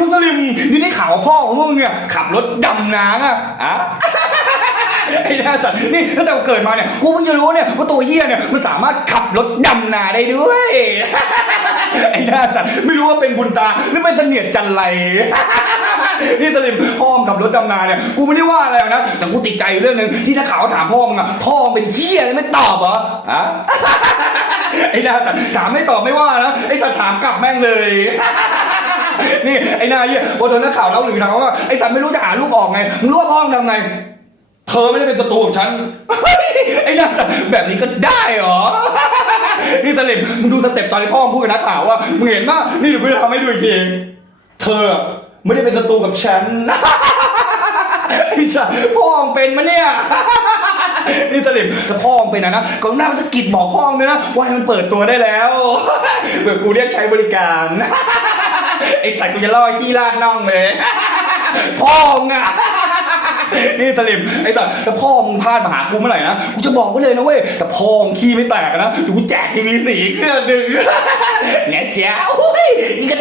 พวกสลิม นี่ได้ข่าวพ่อของพวกมึงเนี่ยขับรถดำน้ำอะอะไอ้หน้าสัตว์นี่ตั้งแต่เกิดมาเนี่ยกูเพิ่งจะรู้เนี่ยว่าตัวเฮียเนี่ยมันสามารถขับรถดำนาได้ด้วยไอ้หน้าสัตว์ไม่รู้ว่าเป็นบุญตาหรือเป็นเสนียดจันไรนี่สลิมพ่อมขับรถดำนาเนี่ยกูไม่ได้ว่าอะไรนะแต่กูติดใจอยู่เรื่องหนึ่งที่ถ้าเขาวถามพ่อมึงอะพ่อมเป็นเฮียเลยไม่ตอบเหรออะไอ้หน้าสัตว์ถามไม่ตอบไม่ว่านะไอ้สัตว์ถามกลับแม่งเลย นี่ไอ้น้าเหี้ยพอโดนนักข่าวเล่าหรือถามว่าไอ้สัตว์ไม่รู้จะหาลูกออกไงมึงรู้ว่าพ่อมึงทำไง เธอไม่ได้เป็นศัตรูกับฉัน ไอ้น้าสัตว์แบบนี้ก็ได้เหรอ นี่สลิมมึงดูสเต็ปตอนที่พ่อมึงพูดกับนักข่าวว่ามึงเห็นป่ะนี่เดี๋ยวกูจะทำให้ดูอีกทีเธอไม่ได้เป็นศัตรูกับฉันไอ้สัตว์พ่อมึงเป็นมะเนี่ยนี่สลิมถ้าพ่อมึงเป็นนะนะก็หน้ามันสะกิดบอกพ่อมึงเลยนะว่าให้มันเปิดตัวได้แล้วเผื่อกูเรียกใช้บริการ อ้สัตว์กูจะล่อขี้ลาดน่องเลยพ่อมึงอะนี่สลิมไอ้สัตว์ถ้าพ่อมึงพลาดมาหากูเมื่อไหร่นะกูจะบอกไว้เลยนะเว้ยแต่พ่อมึงขี้ไม่แตกนะดูแจกทีวีสีเครื่องหนึ่งเนี่ยเจ้าอุ้ยอีกระ